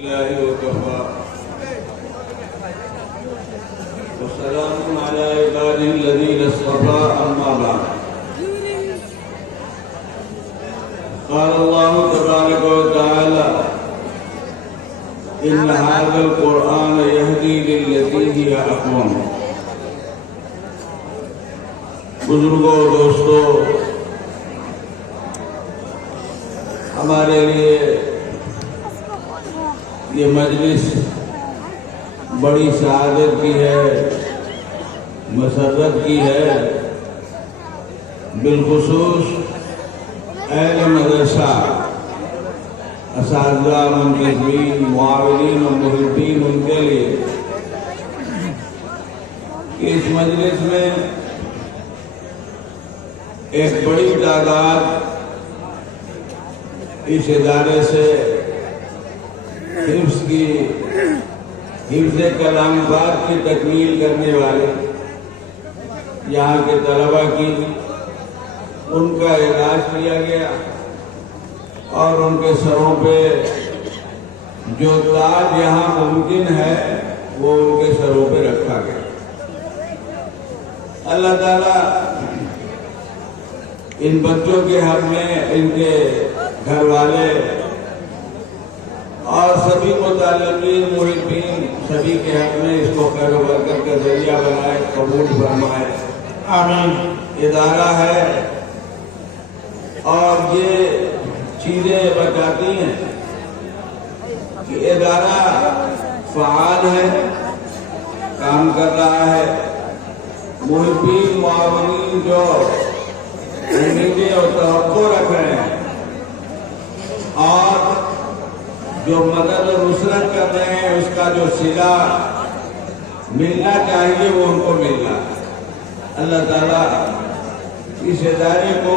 الله وكفى والسلام على عباده الذين اصطفى أما بعد قال الله تبارك وتعالى إن هذا القرآن يهدي للتي هي أقوم. بزرگوں دوستوں، ہمارے لیے یہ مجلس بڑی سعادت کی ہے، مسرت کی ہے، بالخصوص اہل مدرسہ، اساتذہ، منتظمین، معاونین اور محبین، ان کے لیے کہ اس مجلس میں ایک بڑی تعداد اس ادارے سے حفظ کلام پاک کی تکمیل کرنے والے یہاں کے طلبہ کی، ان کا علاج کیا گیا اور ان کے سروں پہ جو تاج یہاں ممکن ہے وہ ان کے سروں پہ رکھا گیا۔ اللہ تعالیٰ ان بچوں کے حق میں، ان کے گھر والے اور سبھی متعلقین، محبین، سبھی کے حق میں اس کو خیر و برکت کا ذریعہ بنائے، قبول فرمائے، آمین۔ ادارہ ہے اور یہ چیزیں بتاتی ہیں کہ ادارہ فعال ہے، کام کر رہا ہے۔ محبین، معاونین جو امیدیں اور توقع رکھ رہے ہیں اور جو مدد و نصرت کر رہے ہیں، اس کا جو صلہ ملنا چاہیے وہ ان کو مل رہا ہے۔ اللہ تعالیٰ اس ادارے کو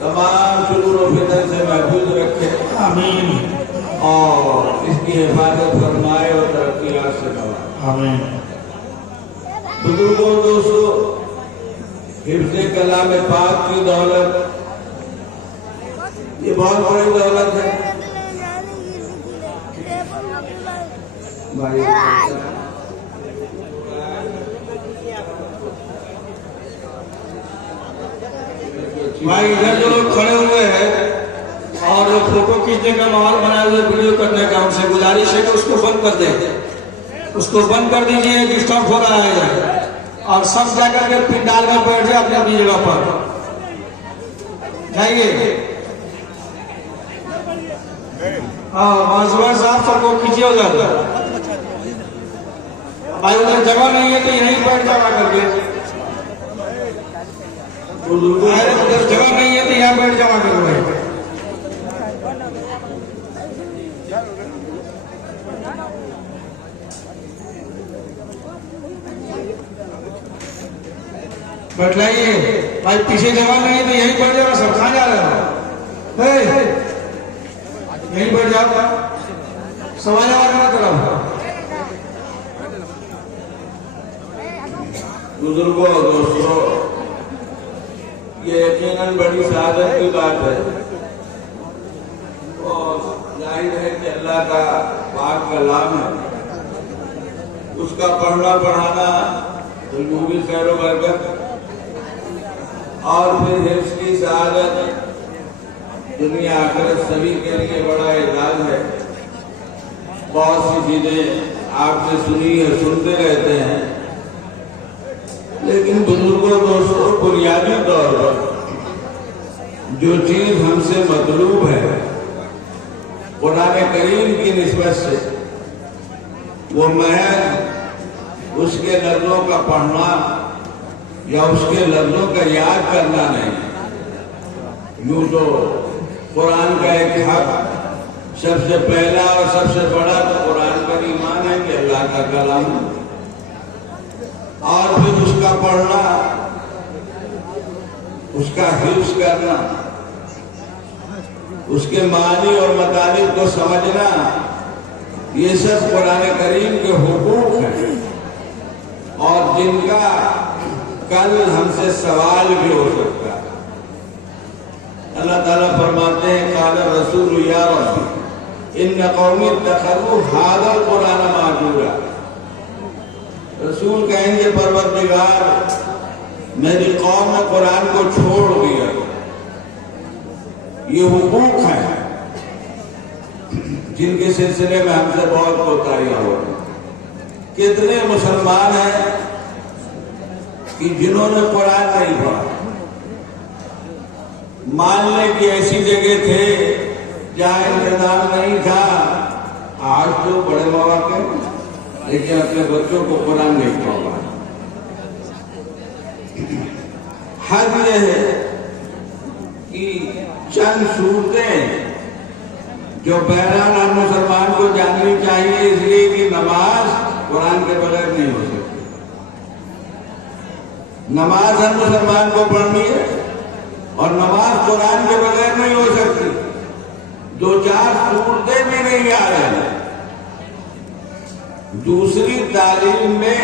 تمام شرور و فتن سے محفوظ رکھے، آمین، اور اس کی حفاظت فرمائے اور ترقیات سے نوازے، آمین۔ بزرگوں، دوستوں، حفظ کلام پاک کی دولت یہ بہت بڑی دولت ہے۔ بھائی ادھر جو لوگ کھڑے ہوئے ہیں اور فوٹو کھینچنے کا ماحول بنائے ہوئے، ویڈیو کرنے کا، ان سے گزارش ہے کہ اس کو بند کر دیں، اس کو بند کر دیجیے، ڈسٹرب ہو رہا ہے ادھر، اور سب جا کر کے پنڈال میں بیٹھ جائے اپنی اپنی جگہ پر جائیے۔ ہاں معذور صاحب سب کو کھینچیے ادھر، بھائی ادھر جگہ نہیں ہے تو یہیں بیٹھ جا کر کے، ادھر جگہ نہیں ہے تو یہاں بیٹھ جا کر کے۔ بیٹھ لائیے بھائی، پیچھے جگہ نہیں ہے تو یہیں بیٹھ جاؤ، سب کہاں جا رہے ہیں؟ یہیں بیٹھ جاؤ، سوال جواب کرو۔ بزرگوں، دوستوں، یہ یقیناً بڑی سعادت کی بات ہے اور ظاہر ہے کہ اللہ کا پاک کلام ہے، اس کا پڑھنا پڑھانا بالکل خیر و برکت اور پھر حفظ کی سعادت دنیا آخرت سبھی کے لیے بڑا اعزاز ہے۔ بہت سی چیزیں آپ سے سنی ہے، سنتے رہتے ہیں، لیکن بزرگوں، دوستوں، بنیادی طور پر جو چیز ہم سے مطلوب ہے قرآن کریم کی نسبت سے، وہ محض اس کے لفظوں کا پڑھنا یا اس کے لفظوں کا یاد کرنا نہیں۔ یوں تو قرآن کا ایک حق سب سے پہلا اور سب سے بڑا تو قرآن پر ایمان ہے کہ اللہ کا کلام، اور پھر اس کا پڑھنا، اس کا حفظ کرنا، اس کے معنی اور مطالب کو سمجھنا، یہ سب قرآن کریم کے حقوق ہیں اور جن کا کل ہم سے سوال بھی ہو سکتا ہے۔ اللہ تعالیٰ فرماتے ہیں قال الرسول یا ربی ان قوم اتخذوا هذا القرآن مہجورا، رسول کہیں گے پروردگار میری قوم نے قرآن کو چھوڑ دیا، یہ حقوق ہیں جن کے سلسلے میں ہم سے بہت کوتاہیاں ہو رہی۔ کتنے مسلمان ہیں کہ جنہوں نے قرآن نہیں پڑھا، ماننے کی ایسی جگہ تھے جہاں انتظام نہیں تھا، آج تو بڑے مواقع لیکن اپنے بچوں کو قرآن نہیں پڑھا۔ حد یہ ہے کہ چند صورتیں جو بہرحال ہر مسلمان کو جاننی چاہیے، اس لیے کہ نماز قرآن کے بغیر نہیں ہو سکتی۔ نماز ہر مسلمان کو پڑھنی ہے اور نماز قرآن کے بغیر نہیں ہو سکتی۔ دو چار صورتیں بھی نہیں آ رہی۔ دوسری تعلیم میں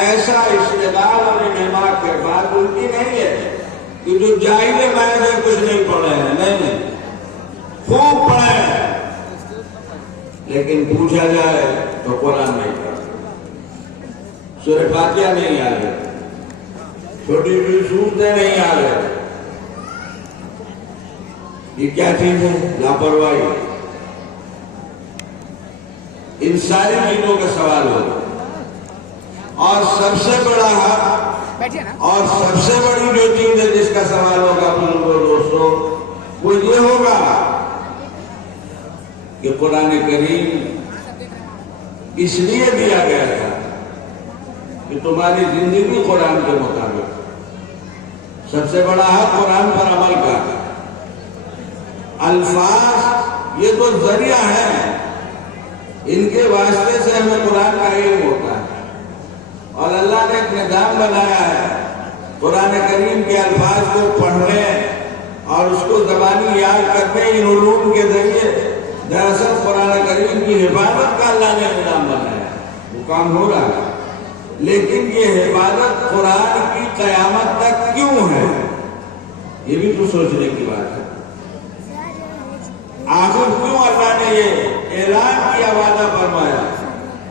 ایسا اشتغال اور انہماک کے بات ان کی نہیں ہے کہ جو جاہل محض ہے کچھ نہیں پڑھے ہیں، نہیں، خوب پڑھے ہیں، لیکن پوچھا جائے تو قرآن نہیں پڑھا، سورہ فاتحہ نہیں آ رہے، چھوٹی چھوٹی صورتیں نہیں آ رہے۔ یہ کیا چیز ہے؟ لاپرواہی۔ ان ساری چیزوں کا سوال ہوگا، اور سب سے بڑا حق اور سب سے بڑی جو چیز ہے جس کا سوال ہوگا بزرگوں دوستوں، وہ یہ ہوگا کہ قرآن کریم اس لیے دیا گیا تھا کہ تمہاری زندگی قرآن کے مطابق۔ سب سے بڑا حق قرآن پر عمل کا۔ الفاظ یہ تو ذریعہ ہیں، ان کے واسطے سے ہمیں قرآن کا علم ہوتا ہے، اور اللہ نے ایک نظام بنایا ہے قرآن کریم کے الفاظ کو پڑھنے اور اس کو زبانی یاد کرنے، ان علوم کے ذریعے دراصل قرآن کریم کی حفاظت کا اللہ نے نظام بنایا ہے، وہ کام ہو رہا ہے۔ لیکن یہ حفاظت قرآن کی قیامت تک کیوں ہے، یہ بھی تو سوچنے کی بات ہے۔ آخر کیوں اللہ نے یہ اعلان کیا، وعدہ فرمایا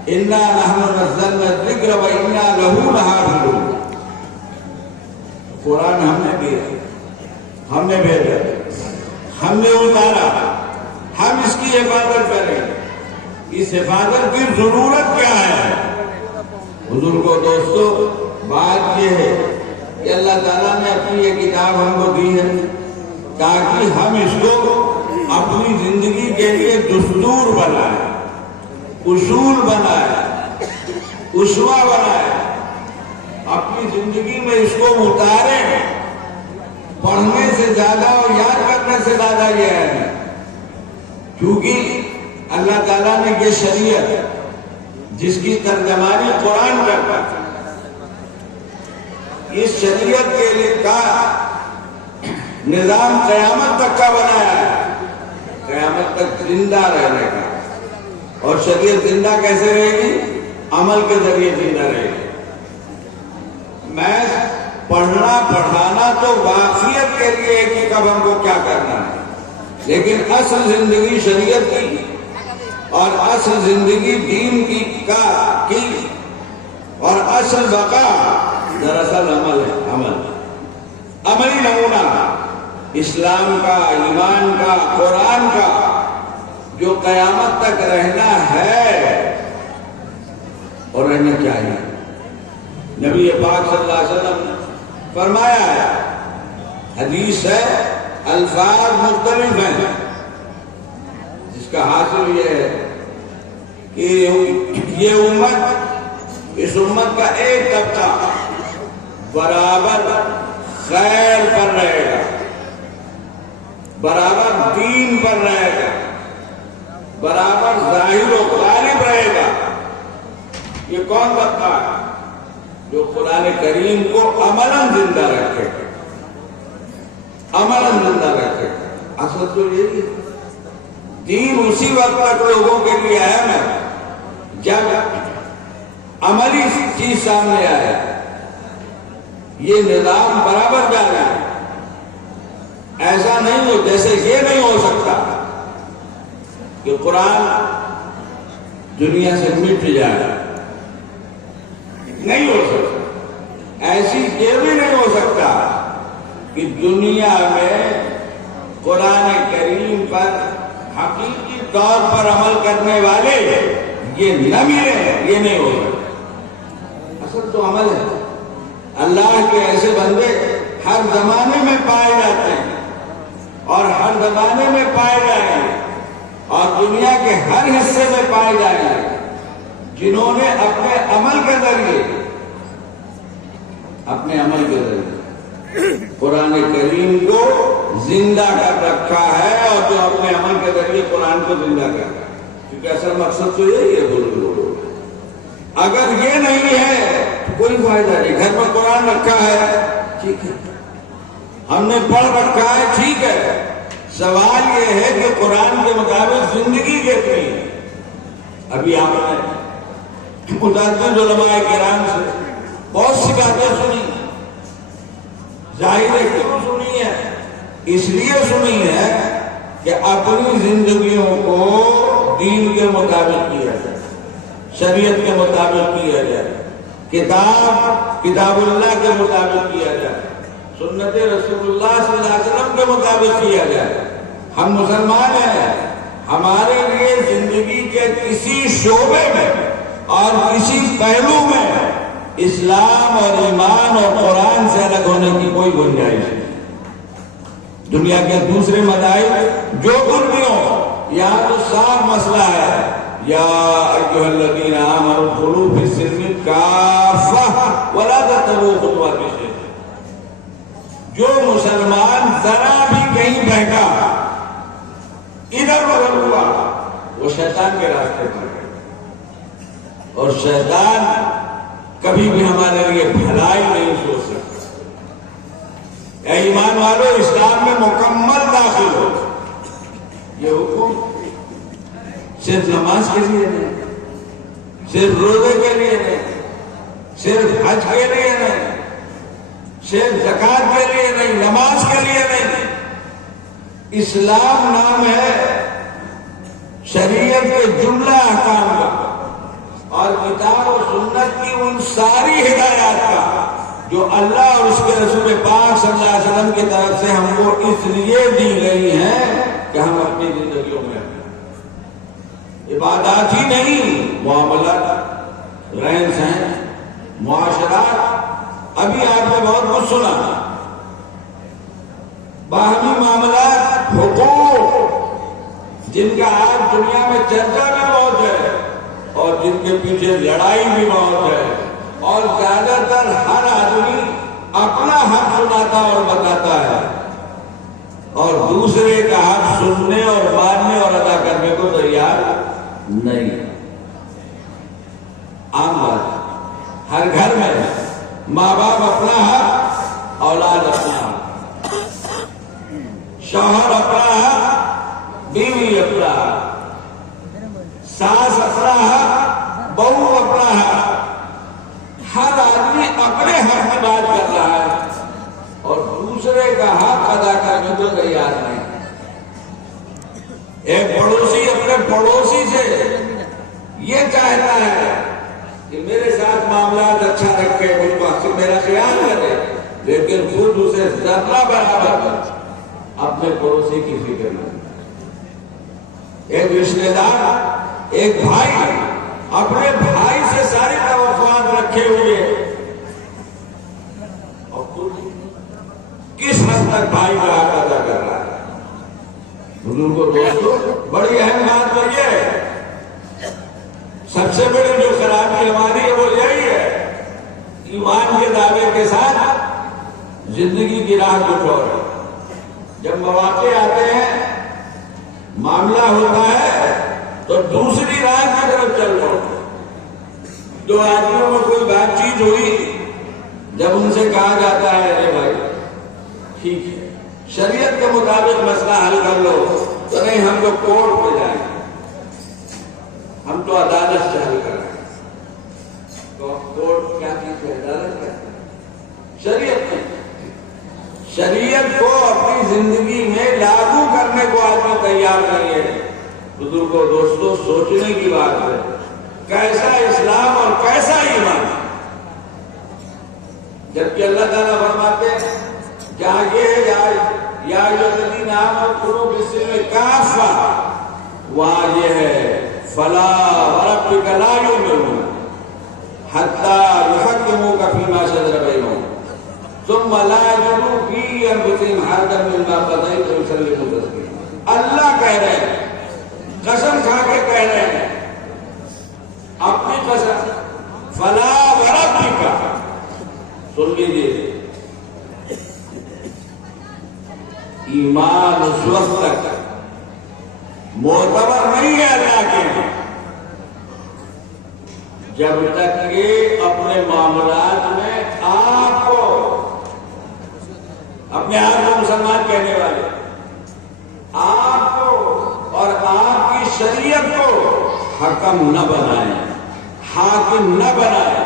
اِنَّا نَحْنُ نَزَّلْنَا الذِّكْرَ وَإِنَّا لَهُ لَحَافِظُونَ۔ قرآن ہم نے دیا، ہم نے بھیجا، ہم نے اتارا، ہم اس کی حفاظت کریں۔ اس حفاظت کی ضرورت کیا ہے؟ بزرگوں دوستو، بات یہ ہے کہ اللہ تعالیٰ نے اپنی یہ کتاب ہم کو دی ہے تاکہ ہم اس کو اپنی زندگی کے لیے دستور بنائے، اصول بنائے، اسوہ بنائے، اپنی زندگی میں اس کو اتاریں۔ پڑھنے سے زیادہ اور یاد کرنے سے زیادہ یہ ہے کیونکہ اللہ تعالیٰ نے یہ شریعت جس کی ترجمانی قرآن کرتا ہے، اس شریعت کے لیے کا نظام قیامت تک کا بنایا ہے، قیامت تک زندہ رہنے کا۔ اور شریعت زندہ کیسے رہے گی؟ عمل کے ذریعے زندہ رہے گی۔ میں پڑھنا پڑھانا تو واقعیت کے لیے ہے کہ کب ہم کو کیا کرنا ہے، لیکن اصل زندگی شریعت کی اور اصل زندگی دین کی اور اصل بقا دراصل عمل ہے۔ عملی نمونہ اسلام کا، ایمان کا، قرآن کا جو قیامت تک رہنا ہے اور رہنا چاہیے۔ نبی پاک صلی اللہ علیہ وسلم نے فرمایا ہے، حدیث ہے، الفاظ مختلف ہیں، جس کا حاصل یہ ہے کہ یہ امت، اس امت کا ایک طبقہ برابر خیر پر رہے گا، برابر دین پر رہے گا، برابر ظاہر و غالب رہے گا۔ یہ کون طبقہ ہے؟ جو قرآن کریم کو عملاً زندہ رکھے، عملاً زندہ رکھے۔ اصل تو یہی ہے، دین اسی وقت تک لوگوں کے لیے اہم ہے جب عملی چیز سامنے آئے، یہ نظام برابر جا رہا ہے۔ ایسا نہیں ہو جیسے یہ نہیں ہو سکتا کہ قرآن دنیا سے مٹ جائے، نہیں ہو سکتا۔ ایسی یہ بھی نہیں ہو سکتا کہ دنیا میں قرآن کریم پر حقیقی طور پر عمل کرنے والے یہ نہ ملے، یہ نہیں ہو سکتا۔ اصل تو عمل ہے۔ اللہ کے ایسے بندے ہر زمانے میں پائے جاتے ہیں اور ہر زمانے میں پائے جائیں گے اور دنیا کے ہر حصے میں پائے جائیں گے، جنہوں نے اپنے عمل کے ذریعے قرآن کریم کو زندہ کر رکھا ہے، اور جو اپنے عمل کے ذریعے قرآن کو زندہ کر رکھا ہے۔ کیونکہ اصل مقصد تو یہی ہے بزرگوں، اگر یہ نہیں ہے تو کوئی فائدہ نہیں۔ گھر میں قرآن رکھا ہے، ٹھیک ہے، ہم نے پڑھ رکھا ہے، ٹھیک ہے، سوال یہ ہے کہ قرآن کے مطابق زندگی کیسی ہے۔ ابھی آپ نے متعدد علماء کرام سے بہت سی باتیں سنی، ظاہر ہے کیوں سنی ہے؟ اس لیے سنی ہے کہ اپنی زندگیوں کو دین کے مطابق کیا جائے، شریعت کے مطابق کیا جائے، کتاب اللہ کے مطابق کیا جائے، سنت رسول اللہ صلی اللہ علیہ وسلم کے مطابق کیا جائے۔ ہم مسلمان ہیں، ہمارے لیے زندگی کے کسی شعبے میں اور کسی پہلو میں اسلام اور ایمان اور قرآن سے الگ ہونے کی کوئی گنجائش نہیں۔ دنیا کے دوسرے مذاہب جو کچھ بھی ہوں، یہاں تو صاف مسئلہ ہے، یا ایھا الذین آمنوا ادخلوا فی السلم کافۃ ولا تتبعوا خطوات الشیطان۔ جو مسلمان ذرا بھی کہیں بہکا، ادھر ادھر ہوا، وہ شیطان کے راستے پر گیا، اور شیطان کبھی بھی ہمارے لیے بھلائی نہیں سوچ سکتا۔ اے ایمان والو، اسلام میں مکمل داخل ہو۔ یہ حکم صرف نماز کے لیے نہیں، صرف روزے کے لیے نہیں، صرف حج کے لیے نہیں، صرف زکوٰۃ کے لیے نہیں، نماز کے لیے نہیں۔ اسلام نام ہے شریعت کے جملہ احکام کا اور کتاب و سنت کی ان ساری ہدایات کا جو اللہ اور اس کے رسول پاک صلی اللہ علیہ وسلم کی طرف سے ہم کو اس لیے دی گئی ہیں کہ ہم اپنی زندگیوں میں عبادات ہی نہیں، معاملات، رہن سہن، معاشرات۔ ابھی آپ نے بہت کچھ سنا، باہمی معاملات، حقوق، جن کا آج دنیا میں چرچا بھی بہت ہے اور جن کے پیچھے لڑائی بھی بہت ہے، اور زیادہ تر ہر آدمی اپنا حق سناتا اور بتاتا ہے اور دوسرے کا حق سننے اور ماننے اور ادا کرنے کو تیار نہیں۔ عام بات، ہر گھر میں ماں باپ اپنا حق، اولاد اپنا حق، شوہر اپنا حق، بیوی اپنا حق، ساس اپنا حق، بہو اپنا حق۔ ہر آدمی اپنے حق کی بات کر رہا ہے اور دوسرے کا حق ادا کرنے کو تیار نہیں۔ ایک پڑوسی اپنے پڑوسی سے یہ چاہتا ہے کہ میرے ساتھ معاملات اچھا رکھے، مجھ کو میرا خیال کرے، لیکن خود اسے ذرہ برابر اپنے پڑوسی کی فکر نہیں۔ ایک رشتہ دار، ایک بھائی اپنے بھائی سے ساری توقعات رکھے ہوئے اور خود کس حد تک بھائی کا حق ادا کر رہا ہے۔ بزرگوں دوستوں، بڑی اہم بات تو یہ ہے، سب سے بڑی جو خرابی ہماری ہے وہ یہی ہے، ایمان کے دعوے کے ساتھ زندگی کی راہ کچھ اور ہے۔ جب مواقع آتے ہیں، معاملہ ہوتا ہے تو دوسری راہ کی طرف چل پڑو۔ دو آدمیوں میں کوئی بات چیت ہوئی، جب ان سے کہا جاتا ہے ارے بھائی ٹھیک ہے، شریعت کے مطابق مسئلہ حل کر لو، تو نہیں، ہم تو کورٹ پہ جائیں، ہم تو عدالت سے حل کر رہے ہیں۔ تو کورٹ کیا چیز ہے؟ عدالت کیا ہے؟ شریعت کی شریعت کو اپنی زندگی میں لاگو کرنے کو آدمی تیار نہیں ہے، بزرگوں دوستوں سوچنے کی بات ہے، کیسا اسلام اور کیسا ایمان، جبکہ اللہ تعالیٰ فرماتے ہیں جہاں یہ ہے یا الذین آمنوا ادخلوا فی السلم کافہ، وہاں یہ ہے فلا وربک لا یؤمنون حتی یحکموک فیما شجر بینہم ثم لا یجدوا فی انفسہم حرجا مما قضیت ویسلموا تسلیما۔ اللہ کہہ رہے ہیں، قسم کھا کے کہہ رہے ہیں، اپنی قسم، فلا وربک، سن لیجیے، ایمان اس وقت تک معتبر نہیں ہے اللہ کے، جب تک کہ اپنے معاملات میں آپ کو، اپنے آپ کو مسلمان کہنے والے، آپ کو اور آپ کی شریعت کو حکم نہ بنائیں، حاکم نہ بنائیں،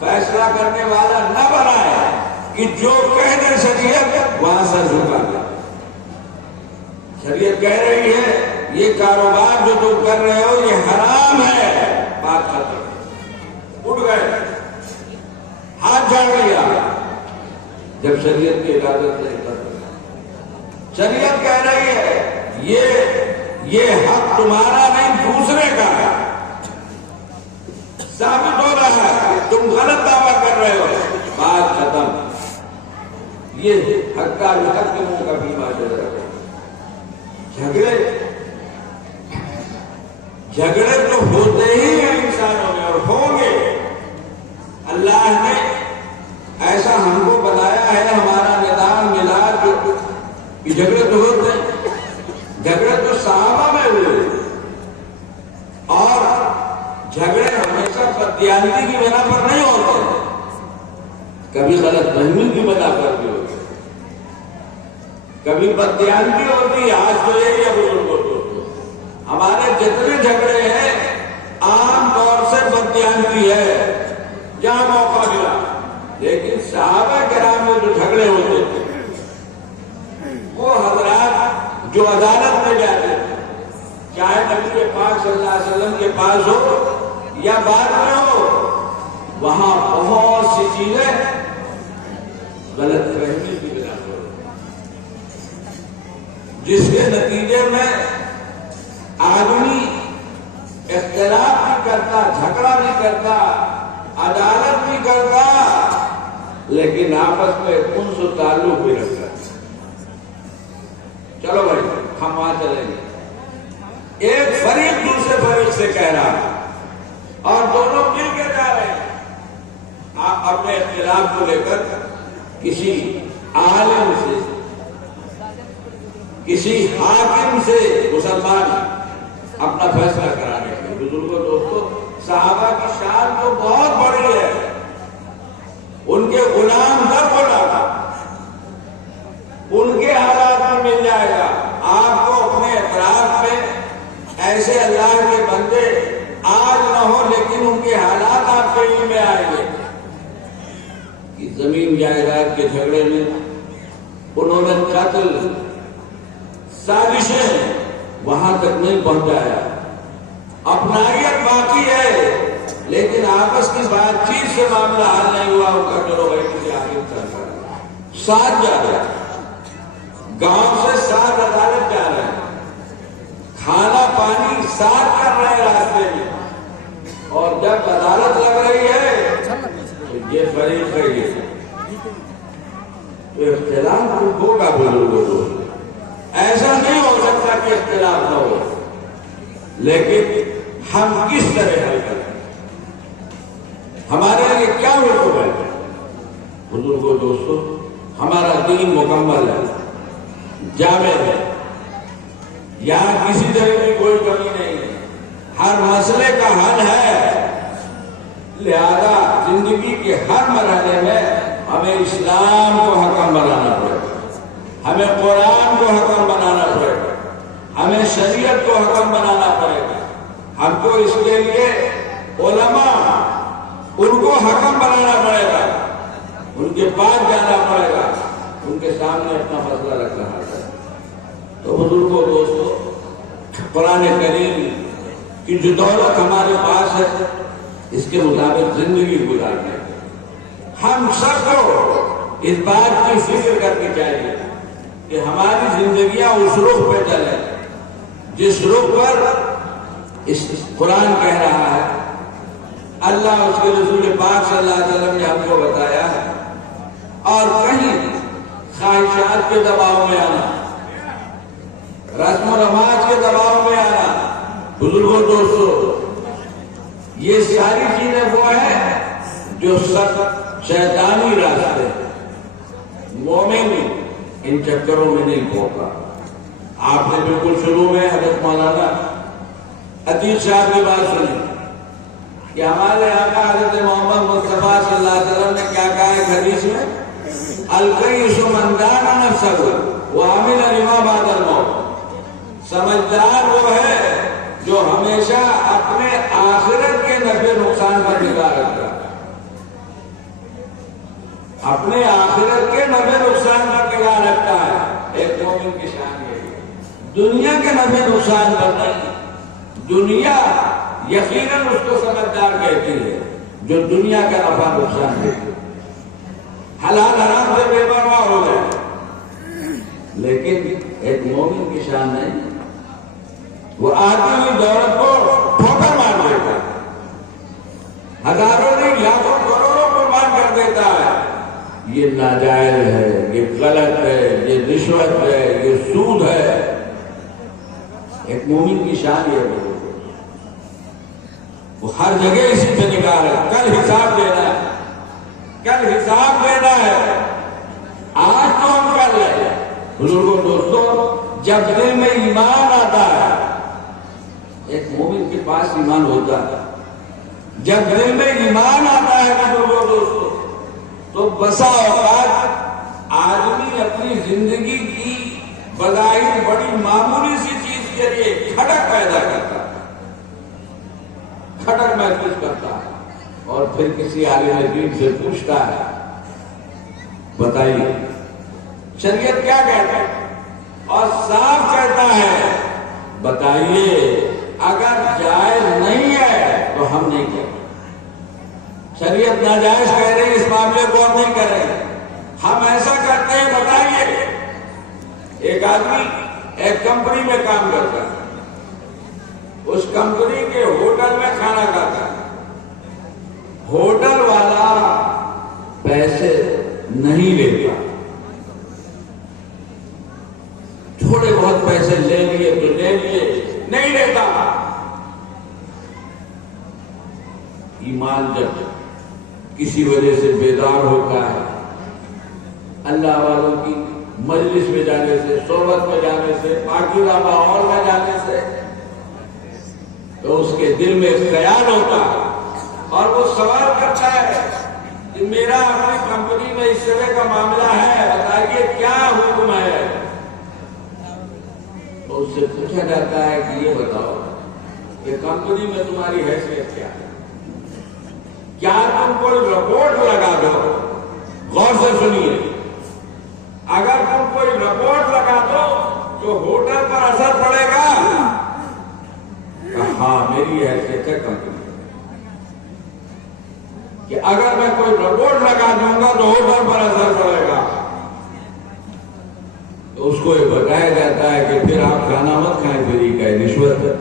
فیصلہ کرنے والا نہ بنائیں کہ جو کہہ دے شریعت وہاں سے جھکا دے۔ شریعت کہہ رہی ہے یہ کاروبار جو تم کر رہے ہو یہ حرام ہے، بات ختم، اٹھ گئے، ہاتھ جھاڑ لیا، جب شریعت کی اجازت نہیں کرتے۔ شریعت کہہ رہی ہے یہ حق تمہارا نہیں دوسرے کا ہے، ثابت ہو رہا ہے کہ تم غلط دعویٰ کر رہے ہو، بات ختم۔ یہ حق کا حق کے منہ کا بیمار چل رہا ہے۔ جھگڑے تو ہوتے ہی ہیں انسانوں میں اور ہوں گے، اللہ نے ایسا ہم کو بنایا ہے، ہمارا نظام ملا کہ جھگڑے تو ہوتے ہیں، جھگڑے تو صحابہ میں ہوئے، اور جھگڑے ہمیشہ بددیانتی کی بنا پر نہیں ہوتے، کبھی غلط فہمی کی بنا پر بھی ہوتے، کبھی بددیانتی ہوتی۔ آج تو یہی ہے بزرگوں دوستوں، ہمارے جتنے جھگڑے ہیں عام طور سے بددیانتی ہے جہاں موقع ملا، لیکن صحابہ کرام میں جو جھگڑے ہوتے تھے وہ حضرات جو عدالت میں جاتے تھے، چاہے نبی پاک صلی اللہ علیہ وسلم کے پاس ہو یا بعد میں ہو، وہاں بہت سی چیزیں غلط فہمی کی بنا پر، جس کے نتیجے میں آدمی اختلاف نہیں کرتا، جھگڑا نہیں کرتا، عدالت نہیں کرتا، لیکن آپس میں انس و تعلق بھی رکھتا ہے۔ چلو بھائی ہم وہاں چلیں گے، ایک فریق دوسرے فریق سے کہہ رہا اور دونوں مل کے جا رہے ہیں، آپ اپنے اختلاف کو لے کر کسی عالم سے، کسی حاکم سے مسلمان اپنا فیصلہ کرانے کے۔ بزرگوں دوستوں، صحابہ کی شان تو بہت بڑی ہے، ان کے غلام در غلام ان کے حالات میں مل جائے گا آپ کو، اپنے اطراف میں ایسے اللہ کے بندے آج نہ ہو لیکن ان کے حالات آپ کے علم میں آئیں گے کہ زمین جائیداد کے جھگڑے میں انہوں نے قتل سازشیں وہاں تک نہیں پہنچایا، اپنائیت باقی ہے لیکن آپس کی بات چیت سے معاملہ حل نہیں ہوا، ان کا چلو بھائی کسی آگے چل ساتھ جا رہے ہیں، گاؤں سے ساتھ عدالت جا رہے ہیں، کھانا پانی ساتھ کر رہے ہیں راستے میں، اور جب عدالت لگ رہی ہے تو یہ فریق ہے، یہ تو اختلاف ہوگا بزرگوں کو، ایسا نہیں ہو سکتا کہ اختلاف نہ ہو، لیکن ہم کس طرح حل کریں، ہمارے لیے کیا حکم ہے؟ بزرگوں دوستوں، ہمارا دین مکمل ہے، جامع ہے، یہاں کسی طرح کی کوئی کمی نہیں ہے، ہر مسئلے کا حل ہے، لہذا زندگی کے ہر مرحلے میں ہمیں اسلام کو حکم بنانا پڑے گا، ہمیں قرآن کو حکم بنانا پڑے گا، ہمیں شریعت کو حکم بنانا پڑے گا، ہم کو اس کے لیے علماء ان کو حکم بنانا پڑے گا، ان کے پاس جانا پڑے گا، ان کے سامنے اپنا مسئلہ رکھنا ہے۔ تو بزرگوں دوستوں، قرآن کریم کی جو دولت ہمارے پاس ہے اس کے مطابق زندگی گزارنے ہم سب کو اس بات کی فکر کرنی چاہیے کہ ہماری زندگیاں اس رخ پہ چلے جس رخ پر اس قرآن کہہ رہا ہے، اللہ اس کے رسول پاک صلی اللہ علیہ وسلم نے ہم کو بتایا ہے، اور کہیں خواہشات کے دباؤ میں آنا، رسم و رواج کے دباؤ میں آنا، بزرگوں دوستوں، یہ ساری چیزیں وہ ہیں جو سب شیطانی راستے، مومن ان چکروں میں نہیں پڑتا۔ آپ نے بالکل شروع میں حضرت مولانا عتیق صاحب کی بات سنی کہ ہمارے آقا حضرت محمد مصطفیٰ صلی اللہ علیہ وسلم نے کیا کہا ہے حدیث میں، القیس من دان نفسہ وعمل لما بعد الموت، سمجھدار وہ ہے جو ہمیشہ اپنے آخرت کے نفع نقصان پر نگاہ رکھتا ہے، اپنے آخرت کے نفع نقصان پر نگاہ رکھتا ہے۔ ایک مومن کی شان ہے دنیا کے نفع نقصان پر نہیں۔ دنیا یقیناً اس کو سمجھدار کہتی ہے جو دنیا کا نفع نقصان دیتی ہے، حلال حرام سے بے پرواہ ہو گئے، لیکن ایک مومن کی شان نہیں، وہ آتی ہوئی دولت کو ٹھوکر مار دیتا ہے، ہزاروں نہیں لاکھوں کروڑوں قربان کر دیتا ہے۔ یہ ناجائز ہے، یہ غلط ہے، یہ رشوت ہے، یہ سود ہے۔ ایک مومن کی شان یہ ہے، وہ ہر جگہ اسی پہ نگاہ ہے، کل حساب دینا ہے، کل حساب دینا ہے، آج تو ہم کر لیں۔ بزرگوں دوستوں، جب دل میں ایمان آتا ہے، ایک مومن کے پاس ایمان ہوتا ہے، جب دل میں ایمان آتا ہے بزرگوں دوستوں، تو بسا اوقات آدمی اپنی زندگی کی بظاہر بڑی معمولی سی چیز کے لیے کھٹک پیدا کرتا ہے، کھٹک محسوس کرتا ہے، اور پھر کسی عالم دین سے پوچھتا ہے، بتائیے شریعت کیا کہتا ہے، اور صاف کہتا ہے، بتائیے اگر جائز نہیں ہے تو ہم نہیں کریں۔ شریعت ناجائز کہہ رہے اس معاملے کو ہم نہیں کریں، ہم ایسا کرتے ہیں، بتائیے۔ ایک آدمی ایک کمپنی میں کام کرتا ہے، اس کمپنی کے ہوٹل میں کھانا کھاتا ہے، ہوٹل والا پیسے نہیں لیتا، تھوڑے بہت پیسے لے لیے تو لے لیے، نہیں لیتا۔ ایمان جب کسی وجہ سے بیدار ہوتا ہے، اللہ والوں کی مجلس میں جانے سے، صحبت میں جانے سے، پاکیزہ ماحول میں جانے سے، تو اس کے دل میں خیال ہوتا ہے اور وہ سوال کرتا ہے کہ میرا اپنی کمپنی میں اس طرح کا معاملہ ہے، بتائیے کیا حکم ہے۔ تو اس سے پوچھا جاتا ہے کہ یہ بتاؤ کہ کمپنی میں تمہاری حیثیت کیا ہے، کیا تم کوئی رپورٹ لگا دو؟ غور سے سنیے، اگر تم کوئی رپورٹ لگا دو تو ہوٹل پر اثر پڑے گا؟ ہاں میری حیثیت ہے کمپنی کہ اگر میں کوئی رپورٹ لگا دوں گا تو ہوٹل پر اثر پڑے گا۔ تو اس کو یہ بتایا جاتا ہے کہ پھر آپ کھانا مت کھائیں، پھر یہ کہ رشوت ہے۔